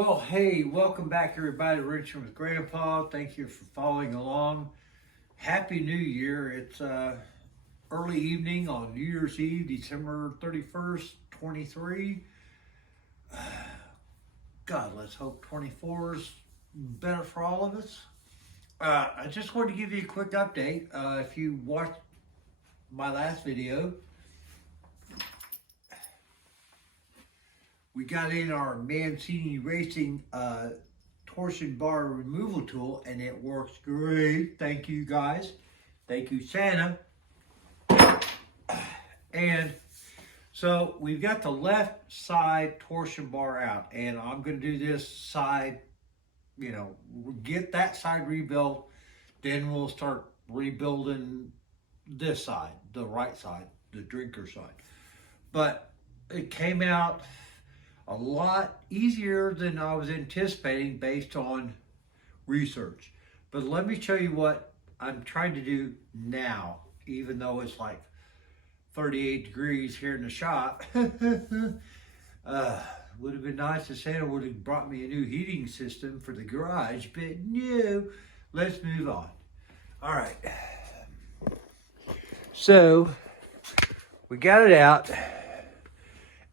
Well, hey, welcome back everybody to Richard with Grandpa. Thank you for following along. Happy New Year. It's early evening on New Year's Eve, December 31st, 23. God, let's hope 24 is better for all of us. I just wanted to give you a quick update. If you watched my last video, we got in our Mancini Racing torsion bar removal tool, and it works great. Thank you guys. Thank you, Santa. And so we've got the left side torsion bar out, and I'm going to do this side, get that side rebuilt. Then we'll start rebuilding this side, the right side, the drinker side. But it came out a lot easier than I was anticipating based on research. But let me show you what I'm trying to do now, even though it's like 38 degrees here in the shop. Would have been nice if Santa would have brought me a new heating system for the garage, but no. Let's move on. All right. So we got it out.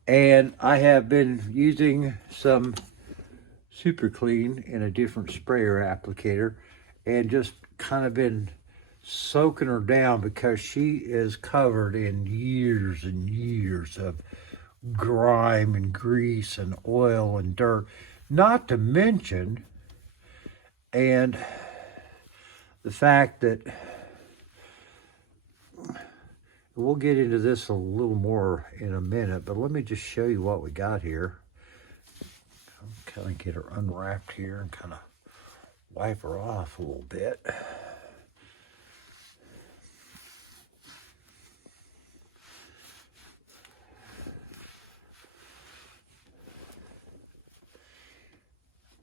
And I have been using some Super Clean in a different sprayer applicator and just kind of been soaking her down because she is covered in years and years of grime and grease and oil and dirt, not to mention and the fact that we'll get into this a little more in a minute, but let me just show you what we got here. I'll kind of get her unwrapped here and kind of wipe her off a little bit.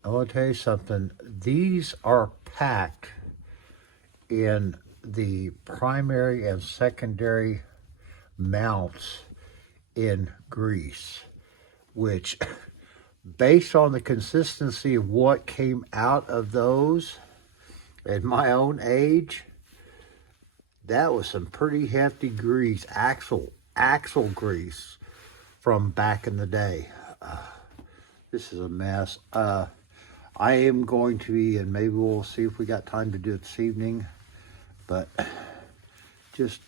I want to tell you something. These are packed in the primary and secondary mounts in grease, which based on the consistency of what came out of those at my own age, that was some pretty hefty grease, axle grease from back in the day. This is a mess. I am going to be, and maybe we'll see if we got time to do it this evening, but just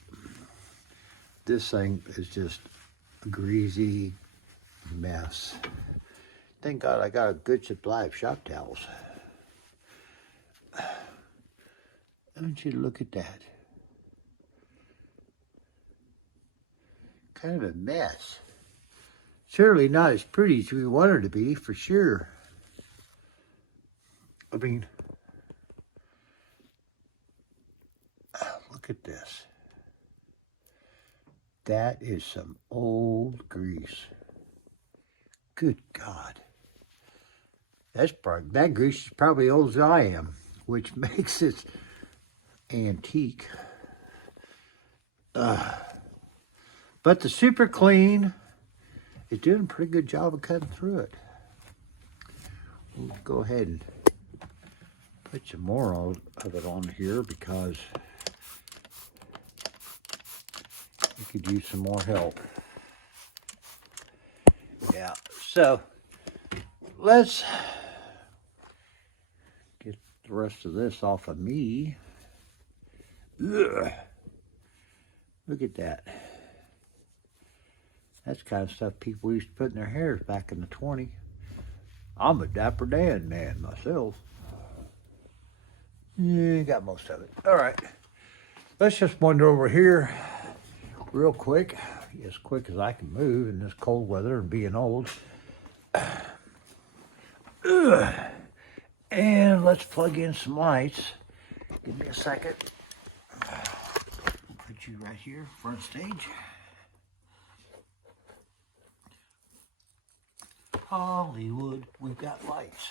this thing is just a greasy mess. Thank God I got a good supply of shop towels. Don't you look at that? Kind of a mess. Certainly not as pretty as we want her to be, for sure. I mean, look at this. That is some old grease. Good God. That grease is probably old as I am, which makes it antique. But the Super Clean is doing a pretty good job of cutting through it. We'll go ahead and put some more of it on here because we could use some more help. Yeah, so let's get the rest of this off of me. Ugh. Look at that. That's the kind of stuff people used to put in their hairs back in the 20s. I'm a Dapper Dan man myself. Yeah, got most of it. All right. Let's just wander over here real quick, as quick as I can move in this cold weather and being old. And let's plug in some lights. Give me a second. Put you right here, front stage. Hollywood, we've got lights.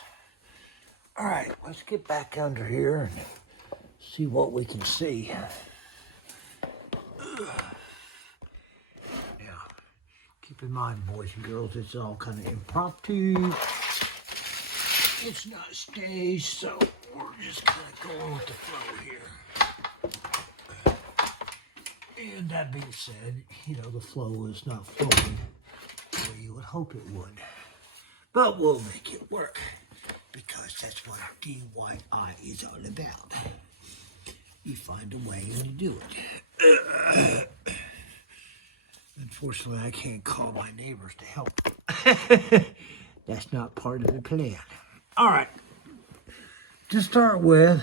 All right, let's get back under here and see what we can see. Now, keep in mind, boys and girls, it's all kind of impromptu. it's not staged, so we're just kind of going with the flow here. And that being said, you know, the flow is not flowing the way you would hope it would. But we'll make it work, because that's what DIY is all about. You find a way and you do it. Unfortunately, I can't call my neighbors to help. That's not part of the plan. All right. To start with,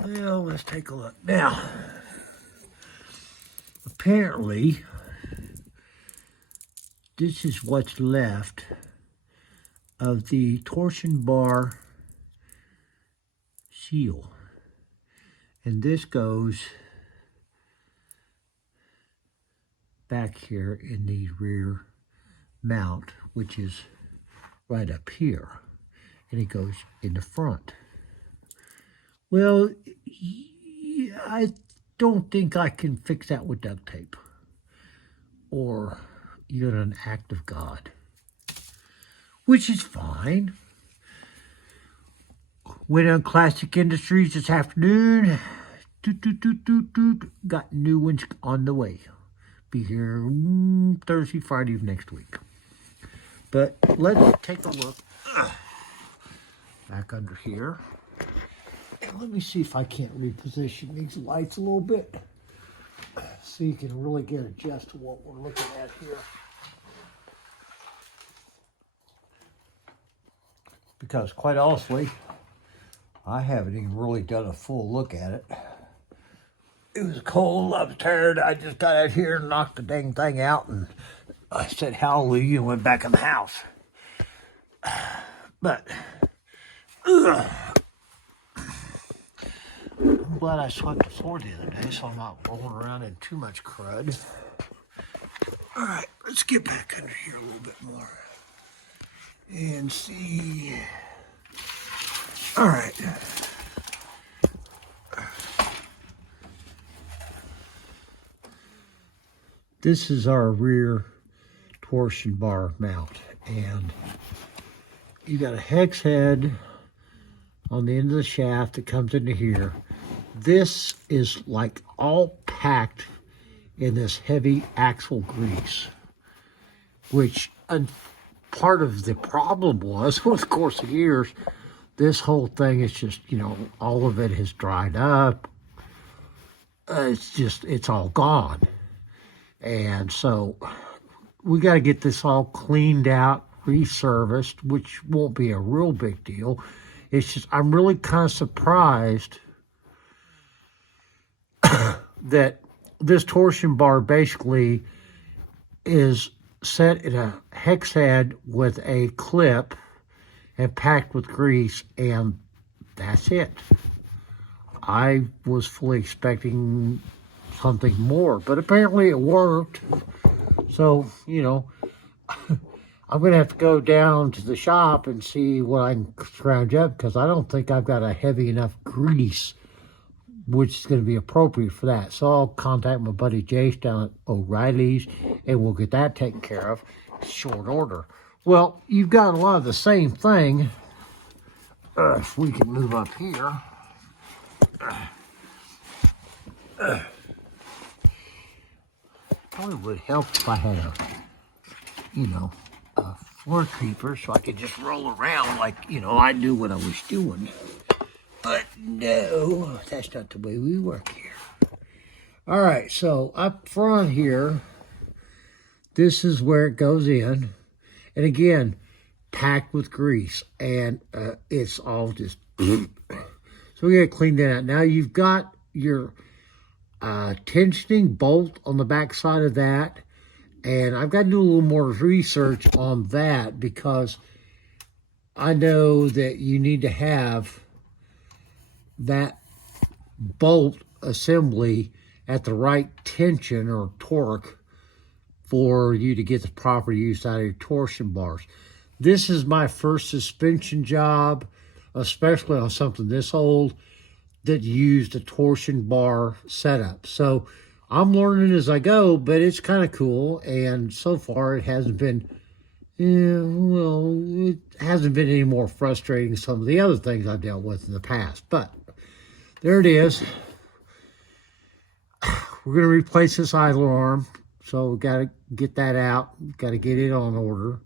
well, let's take a look. Now, apparently, this is what's left of the torsion bar seal. And this goes back here in the rear mount, which is right up here. And it goes in the front. Well, I don't think I can fix that with duct tape or even an act of God, which is fine. Went on Classic Industries this afternoon. Got new ones on the way. Be here Thursday, Friday of next week. But let's take a look back under here. And let me see if I can't reposition these lights a little bit, so you can really get a gist of what we're looking at here. Because quite honestly, I haven't even really done a full look at it. It was cold, I was tired, I just got out here and knocked the dang thing out, and I said hallelujah and went back in the house. But, I'm glad I swept the floor the other day, so I'm not rolling around in too much crud. All right, let's get back under here a little bit more and see. All right. This is our rear torsion bar mount, and you got a hex head on the end of the shaft that comes into here. This is like all packed in this heavy axle grease, which part of the problem was, over the course of years, this whole thing is just, you know, all of it has dried up. It's all gone. And so we got to get this all cleaned out, reserviced, which won't be a real big deal. It's just, I'm really kind of surprised that this torsion bar basically is set in a hex head with a clip and packed with grease, and that's it. I was fully expecting something more, but apparently it worked. So, you know, I'm going to have to go down to the shop and see what I can scrounge up, because I don't think I've got a heavy enough grease which is going to be appropriate for that. So I'll contact my buddy Jace down at O'Reilly's, and we'll get that taken care of short order. Well, you've got a lot of the same thing. If we can move up here. Probably would help if I had a floor creeper, so I could just roll around like, I knew what I was doing. But no, that's not the way we work here. All right, so up front here, this is where it goes in. And again, packed with grease. And it's all just... So we got to clean that out. Now you've got your tensioning bolt on the back side of that. And I've got to do a little more research on that, because I know that you need to have that bolt assembly at the right tension or torque for you to get the proper use out of your torsion bars. This is my first suspension job, especially on something this old, that used a torsion bar setup. So I'm learning as I go, but it's kind of cool, and so far it hasn't been Yeah, well, it hasn't been any more frustrating than some of the other things I've dealt with in the past. But there it is. We're going to replace this idler arm. So we got to get that out. Got to get it on order.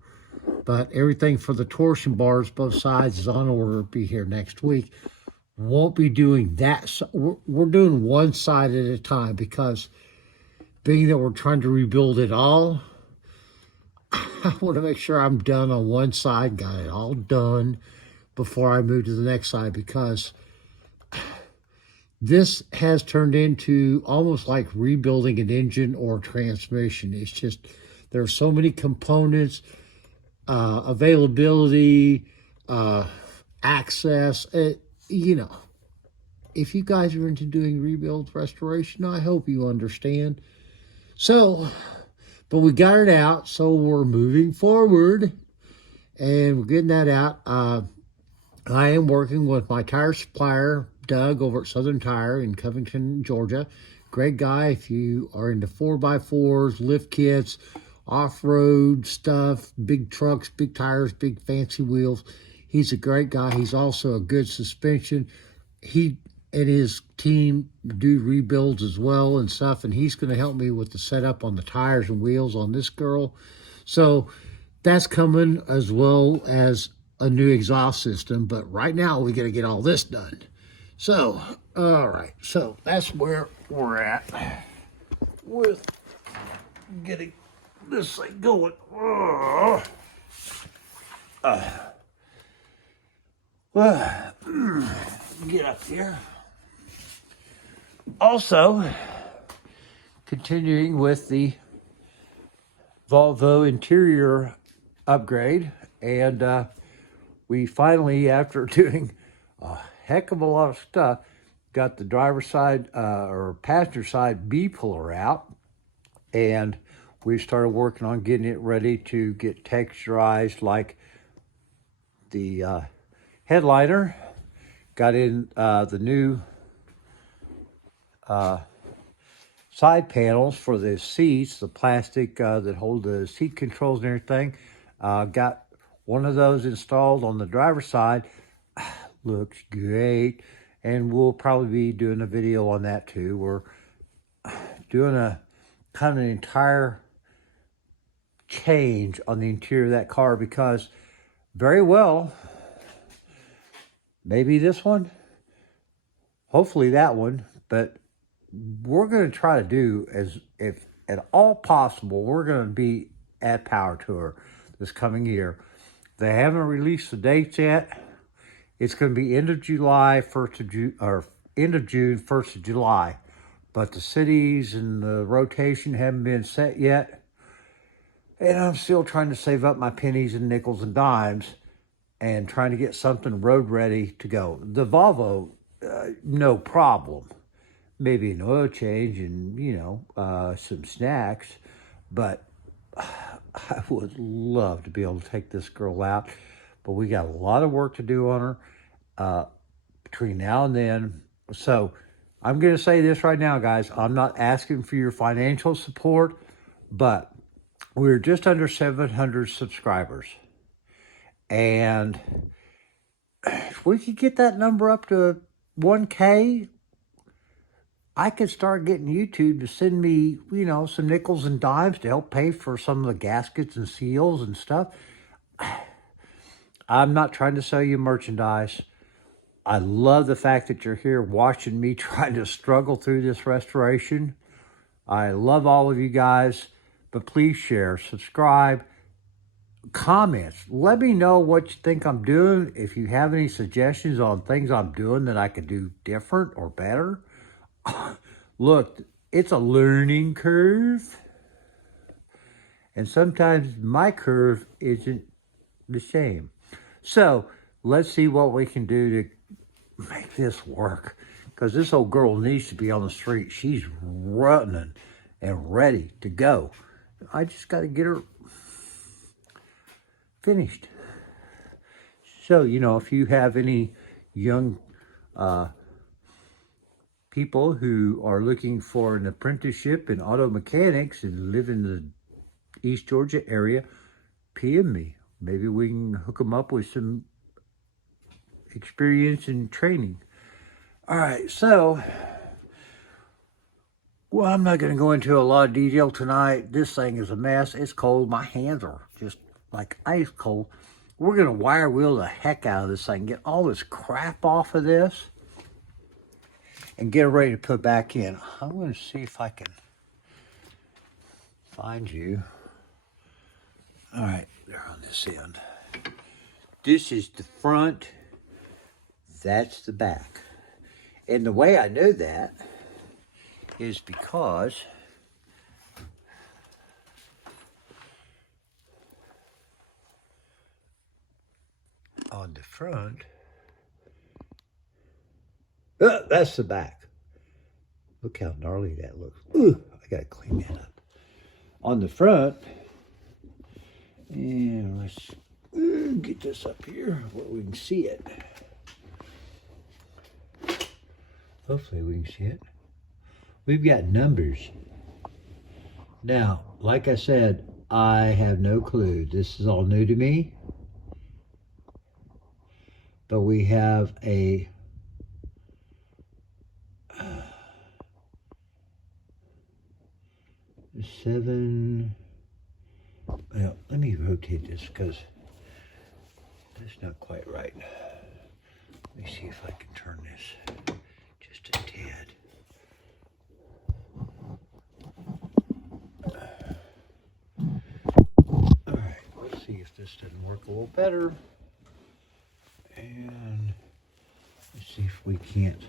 But everything for the torsion bars, both sides, is on order. Be here next week. Won't be doing that. So we're doing one side at a time because being that we're trying to rebuild it all, I want to make sure I'm done on one side, got it all done before I move to the next side, because this has turned into almost like rebuilding an engine or transmission. It's just, there are so many components, availability, access. You know, if you guys are into doing rebuild restoration, I hope you understand. So, but we got it out, so we're moving forward, and we're getting that out. I am working with my tire supplier, Doug, over at Southern Tire in Covington, Georgia. Great guy. If you are into 4x4s, lift kits, off-road stuff, big trucks, big tires, big fancy wheels, he's a great guy. He's also a good suspension. He and his team do rebuilds as well and stuff, and he's going to help me with the setup on the tires and wheels on this girl. So that's coming, as well as a new exhaust system. But right now we got to get all this done. So, all right. So that's where we're at with getting this thing going. Well, get up here. Also, continuing with the Volvo interior upgrade, and we finally, after doing a heck of a lot of stuff, got the driver's side or passenger side B-pillar out, and we started working on getting it ready to get texturized like the headliner. Got in the new side panels for the seats, the plastic that hold the seat controls and everything. Got one of those installed on the driver's side. Looks great, and we'll probably be doing a video on that too. We're doing a kind of an entire change on the interior of that car, because very well, maybe this one, hopefully that one, but we're going to try to do, as if at all possible, we're going to be at Power Tour this coming year. They haven't released the dates yet. It's going to be end of July, 1st of June, or end of June, 1st of July. But the cities and the rotation haven't been set yet. And I'm still trying to save up my pennies and nickels and dimes and trying to get something road ready to go. The Volvo, no problem. Maybe an oil change and, you know, some snacks. But I would love to be able to take this girl out. But we got a lot of work to do on her between now and then. So I'm going to say this right now, guys. I'm not asking for your financial support, but we're just under 700 subscribers. And if we could get that number up to 1K, I could start getting YouTube to send me, you know, some nickels and dimes to help pay for some of the gaskets and seals and stuff. I'm not trying to sell you merchandise. I love the fact that you're here watching me trying to struggle through this restoration. I love all of you guys, but please share, subscribe, comments. Let me know what you think I'm doing. If you have any suggestions on things I'm doing that I could do different or better. Look, it's a learning curve. And sometimes my curve isn't the same. So let's see what we can do to make this work. Because this old girl needs to be on the street. She's running and ready to go. I just got to get her finished. So, you know, if you have any young people who are looking for an apprenticeship in auto mechanics and live in the East Georgia area, PM me. Maybe we can hook them up with some experience and training. All right, so, well, I'm not going to go into a lot of detail tonight. This thing is a mess. It's cold. My hands are just like ice cold. We're going to wire wheel the heck out of this thing, get all this crap off of this, and get it ready to put back in. I'm going to see if I can find you. All right, they're on this end. This is the front. That's the back. And the way I know that is because on the front, that's the back. Look how gnarly that looks. Ooh, I gotta clean that up. On the front, and let's get this up here where we can see it. Hopefully we can see it. We've got numbers. Now, like I said, I have no clue. This is all new to me. But we have a seven. Well, let me rotate this because that's not quite right. Let me see if I can turn this just a tad. All right, let's see if this doesn't work a little better. And let's see if we can't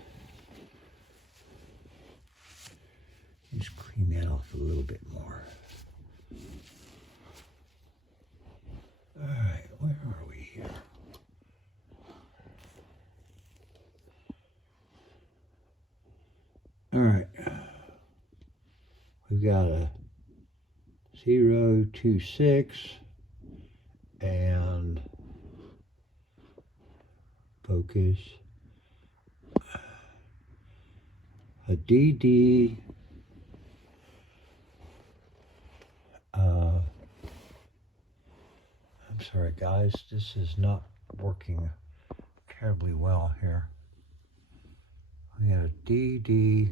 just clean that off a little bit more. All right, where are we here? All right, we've got a 026 and focus, a DD, I'm sorry guys, this is not working terribly well here. We got a DD,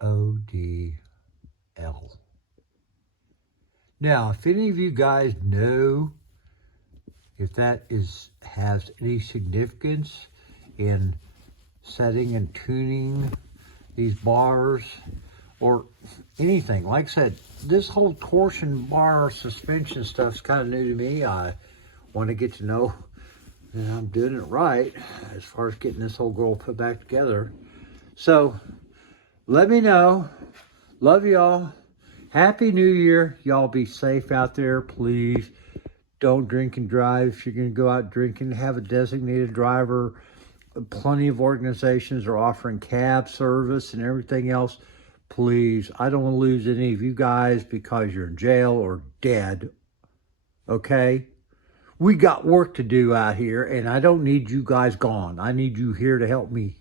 ODL. Now, if any of you guys know if that has any significance in setting and tuning these bars or anything, like I said, this whole torsion bar suspension stuff is kind of new to me. I want to get to know that I'm doing it right as far as getting this whole girl put back together. So let me know. Love y'all. Happy New Year. Y'all be safe out there, please. Don't drink and drive. If you're going to go out drinking, have a designated driver. Plenty of organizations are offering cab service and everything else. Please, I don't want to lose any of you guys because you're in jail or dead. Okay? We got work to do out here, and I don't need you guys gone. I need you here to help me.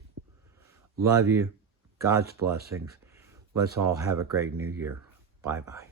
Love you. God's blessings. Let's all have a great new year. Bye-bye.